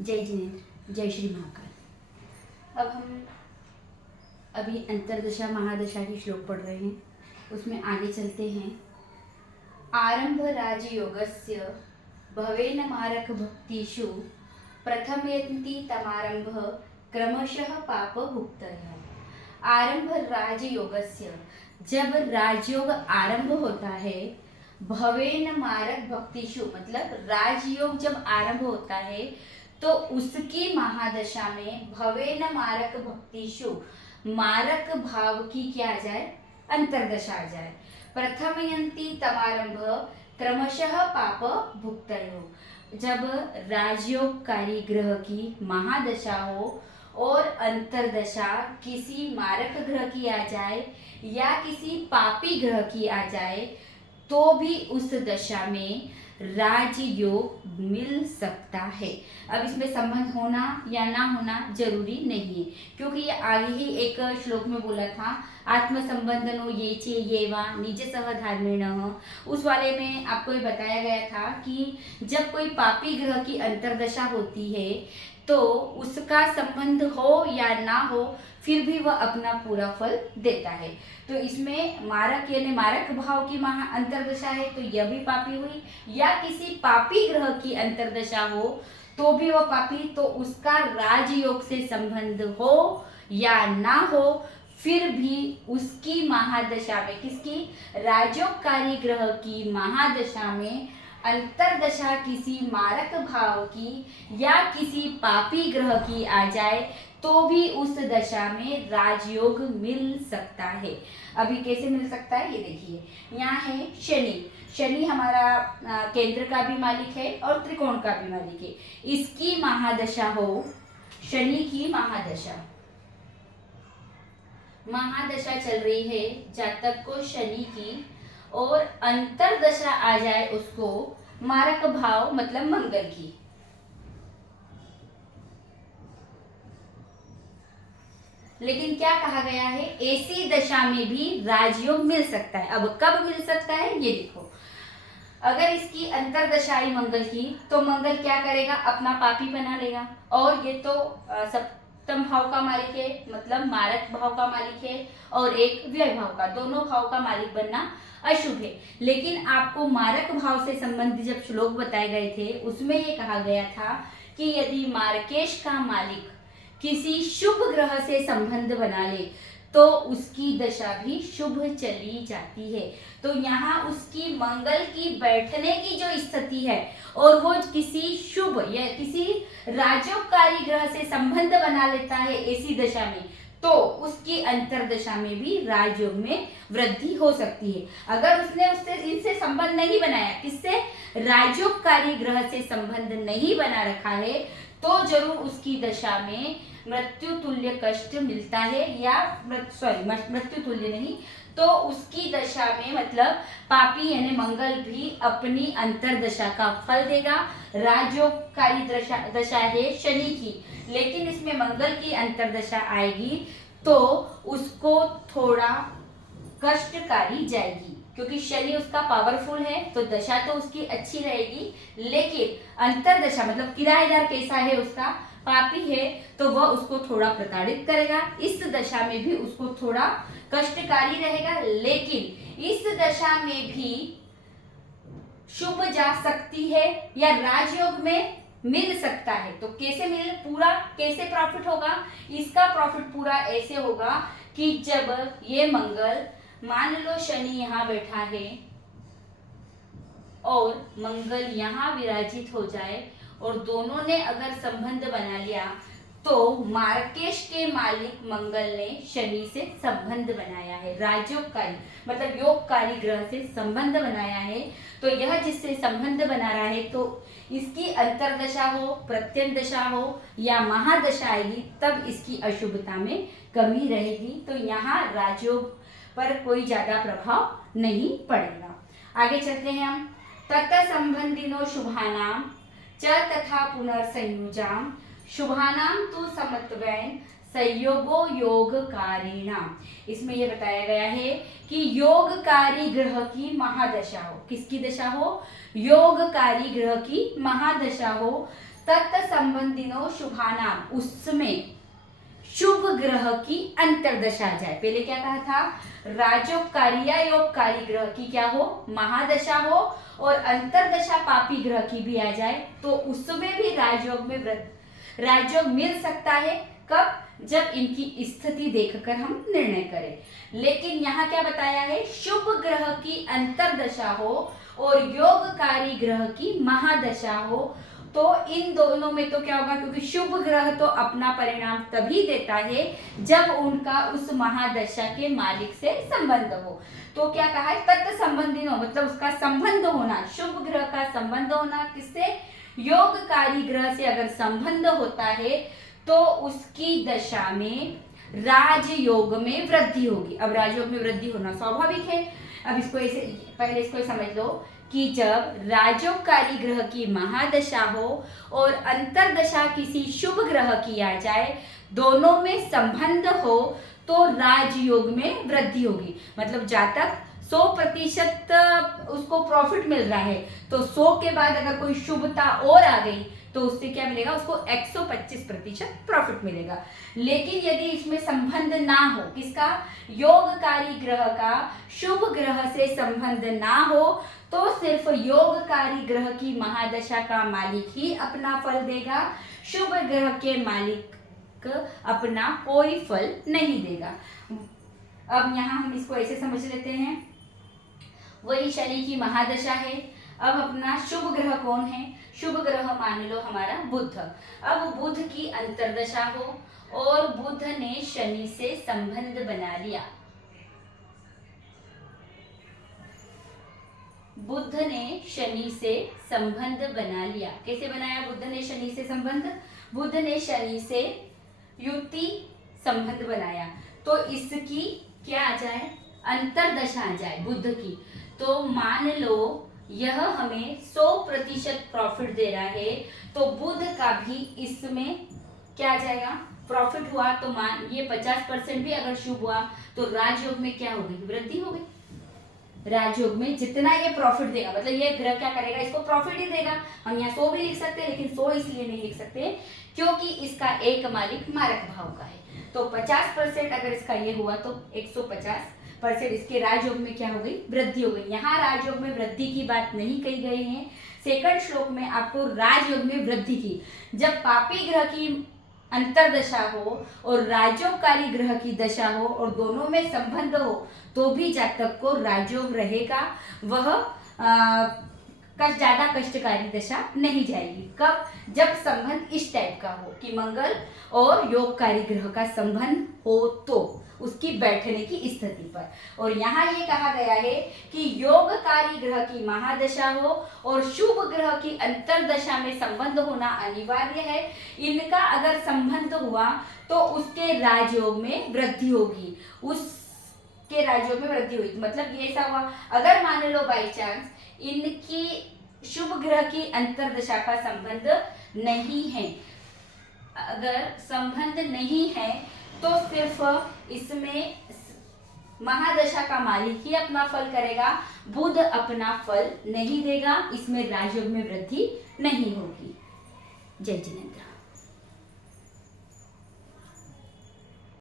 जय जिनेन्द्र, जय श्री महाकाल। अब हम अभी अंतर्दशा महादशा की श्लोक पढ़ रहे हैं, उसमें आगे चलते हैं। आरंभ राजयोगस्य भवेन मारक भक्तिषु प्रथमयन्ति तमारंभ क्रमशः पाप भुक्तयः। आरंभ राजयोगस्य, जब राजयोग आरंभ होता है, भवेन मारक भक्तिषु मतलब राजयोग जब आरंभ होता है तो उसकी महादशा में भवेन मारक भक्तिषु मारक भाव की क्या आ जाए, अंतर्दशा आ जाए। प्रथमयन्ति तमारंभ क्रमशः पाप भुक्तयो, जब राजयोगकारी ग्रह की महादशा हो और अंतर्दशा किसी मारक ग्रह की आ जाए या किसी पापी ग्रह की आ जाए तो भी उस दशा में राजयोग मिल सकता है। अब इसमें संबंध होना या ना होना जरूरी नहीं है, क्योंकि ये आगे ही एक श्लोक में बोला था, आत्म संबंधनो ये चे ये वा निज सह धर्मेण, उस वाले में आपको ये बताया गया था कि जब कोई पापी ग्रह की अंतर्दशा होती है तो उसका संबंध हो या ना हो फिर भी वह अपना पूरा फल देता है। तो इसमें मारक यानी मारक भाव की अंतर्दशा है तो यह भी पापी हुई, या किसी पापी ग्रह की अंतर्दशा हो तो भी वह पापी, तो उसका राजयोग से संबंध हो या ना हो फिर भी उसकी महादशा में, किसकी, राजयोगकारी ग्रह की महादशा में अंतर्दशा किसी मारक भाव की या किसी पापी ग्रह की आ जाए तो भी उस दशा में राजयोग मिल सकता है। अभी कैसे मिल सकता है ये देखिए, यहाँ है शनि। शनि हमारा केंद्र का भी मालिक है और त्रिकोण का भी मालिक है। इसकी महादशा हो, शनि की महादशा चल रही है जातक को शनि की, और अंतर्दशा आ जाए उसको मारक भाव मतलब मंगल की। लेकिन क्या कहा गया है, ऐसी दशा में भी राजयोग मिल सकता है। अब कब मिल सकता है ये देखो, अगर इसकी अंतर्दशा आई मंगल की तो मंगल क्या करेगा, अपना पापी बना लेगा, और ये तो सप्तम भाव का मालिक है मतलब मारक भाव का मालिक है, और एक व्यय भाव का, दोनों भाव का मालिक बनना अशुभ है। लेकिन आपको मारक भाव से संबंधित जब श्लोक बताए गए थे उसमें ये कहा गया था कि यदि मार्केश का मालिक किसी शुभ ग्रह से संबंध बना ले तो उसकी दशा भी शुभ चली जाती है। तो यहाँ उसकी मंगल की बैठने की जो स्थिति है और वो किसी शुभ या किसी राजयोगकारी ग्रह से संबंध बना लेता है ऐसी दशा में, तो उसकी अंतर्दशा में भी राजयोग में वृद्धि हो सकती है। अगर उसने उससे इनसे संबंध नहीं बनाया, किससे, राजयोगकारी ग्रह से संबंध नहीं बना रखा है, तो जरूर उसकी दशा में मृत्यु तुल्य कष्ट मिलता है, या मृत्यु तुल्य नहीं, तो उसकी दशा में मतलब पापी यानी मंगल भी अपनी अंतर्दशा का फल देगा। राजयोगकारी दशा है शनि की, लेकिन इसमें मंगल की अंतर्दशा आएगी तो उसको थोड़ा कष्टकारी जाएगी, क्योंकि शनि उसका पावरफुल है तो दशा तो उसकी अच्छी रहेगी, लेकिन अंतर्दशा मतलब किराएदार कैसा है उसका, पापी है, तो वह उसको थोड़ा प्रताड़ित करेगा। इस दशा में भी उसको थोड़ा कष्टकारी रहेगा, लेकिन इस दशा में भी शुभ जा सकती है या राजयोग में मिल सकता है। तो कैसे मिल, पूरा कैसे प्रॉफिट होगा, इसका प्रॉफिट पूरा ऐसे होगा कि जब ये मंगल, मान लो शनि यहाँ बैठा है और मंगल यहाँ विराजित हो जाए और दोनों ने अगर संबंध बना लिया, तो मार्केश के मालिक मंगल ने शनि से संबंध बनाया है, राजयोगकारी मतलब योगकारी ग्रह से संबंध बनाया है, तो यह जिससे संबंध बना रहा है तो इसकी अंतर्दशा हो, प्रत्यंदशा हो या महादशा आएगी तब इसकी अशुभता में कमी रहेगी। तो यहाँ राजयोग पर कोई ज्यादा प्रभाव नहीं पड़ेगा। आगे चलते हैं हम, तत् संबंधिनो शुभानाम च तथा पुनर्संयुजाम शुभानाम तो समत्वेन संयोगो योगकारिणाम। इसमें यह बताया गया है कि योगकारी ग्रह की महादशा हो, किसकी दशा हो, योगकारी ग्रह की महादशा हो तत्संबंधिनो शुभानाम, उसमें शुभ ग्रह की अंतर्दशा जाए। पहले क्या कहा था, राजयोगकारी या योगकारी ग्रह की क्या हो, महादशा हो, और अंतर्दशा पापी ग्रह की भी आ जाए तो उसमें भी राजयोग मिल सकता है। कब, जब इनकी स्थिति देखकर हम निर्णय करें। लेकिन यहाँ क्या बताया है, शुभ ग्रह की अंतर्दशा हो और योगकारी ग्रह की महादशा हो, तो इन दोनों में तो क्या होगा, क्योंकि शुभ ग्रह तो अपना परिणाम तभी देता है जब उनका उस महादशा के मालिक से संबंध हो। तो क्या कहा है, तत् संबंधी हो, मतलब उसका संबंध होना, शुभ ग्रह का संबंध होना किससे, योगकारी ग्रह से अगर संबंध होता है तो उसकी दशा में राजयोग में वृद्धि होगी। अब राजयोग में वृद्धि होना स्वाभाविक है। अब इसको ऐसे, पहले इसको समझ लो कि जब राजयोगकारी ग्रह की महादशा हो और अंतर्दशा किसी शुभ ग्रह की आ जाए, दोनों में संबंध हो तो राजयोग में वृद्धि होगी। मतलब जातक 100% उसको प्रॉफिट मिल रहा है तो 100 के बाद अगर कोई शुभता और आ गई तो उससे क्या मिलेगा, उसको 125% प्रॉफिट मिलेगा। लेकिन यदि इसमें संबंध ना हो, किसका, योगकारी ग्रह का शुभ ग्रह से संबंध ना हो, तो सिर्फ योगकारी ग्रह की महादशा का मालिक ही अपना फल देगा, शुभ ग्रह के मालिक अपना कोई फल नहीं देगा। अब यहाँ हम इसको ऐसे समझ लेते हैं, वही शनि की महादशा है। अब अपना शुभ ग्रह कौन है, शुभ ग्रह मान लो हमारा बुध। अब बुध की अंतर्दशा हो और बुध ने शनि से संबंध बना लिया, बुध ने शनि से संबंध बना लिया। कैसे बनाया बुध ने शनि से संबंध, बुध ने शनि से युति संबंध बनाया, तो इसकी क्या आ जाए, अंतर्दशा आ जाए बुध की। तो मान लो यह हमें 100% प्रॉफिट दे रहा है, तो बुध का भी इसमें क्या आ जाएगा, प्रॉफिट हुआ। तो मान ये 50% भी अगर शुभ हुआ तो राजयोग में क्या हो गई, वृद्धि हो गई। राजयोग में जितना ये प्रॉफिट देगा, मतलब ये ग्रह क्या करेगा, इसको प्रॉफिट ही देगा। हम यहाँ 100 भी लिख सकते हैं, लेकिन 100 इसलिए नहीं लिख सकते क्योंकि इसका एक मालिक मारक भाव का है। तो 50% अगर इसका ये हुआ तो 150% इसके राजयोग में क्या हो गई, वृद्धि हो गई। यहाँ राजयोग में वृद्धि की बात नहीं कही गई है। सेकंड श्लोक में आपको राजयोग में वृद्धि की, जब पापी ग्रह की अंतर्दशा हो और राजयोगकारी ग्रह की दशा हो और दोनों में संबंध हो तो भी जातक को राजयोग रहेगा, वह ज्यादा कष्टकारी दशा नहीं जाएगी। कब, जब संबंध इस टाइप का हो कि मंगल और योगकारी ग्रह का संबंध हो तो उसकी बैठने की स्थिति पर। और यहाँ ये कहा गया है कि योगकारी ग्रह की महादशा हो और शुभ ग्रह की अंतर्दशा में संबंध होना अनिवार्य है। इनका अगर संबंध हुआ तो उसके राजयोग में वृद्धि होगी, उसके राजयोग में वृद्धि हुई। मतलब ये ऐसा हुआ, अगर मान लो बाई चांस इनकी शुभ ग्रह की अंतर्दशा का संबंध नहीं है, अगर संबंध नहीं है तो सिर्फ इसमें महादशा का मालिक ही अपना फल करेगा, बुध अपना फल नहीं देगा, इसमें राजयोग में वृद्धि नहीं होगी। जय जिनेंद्र।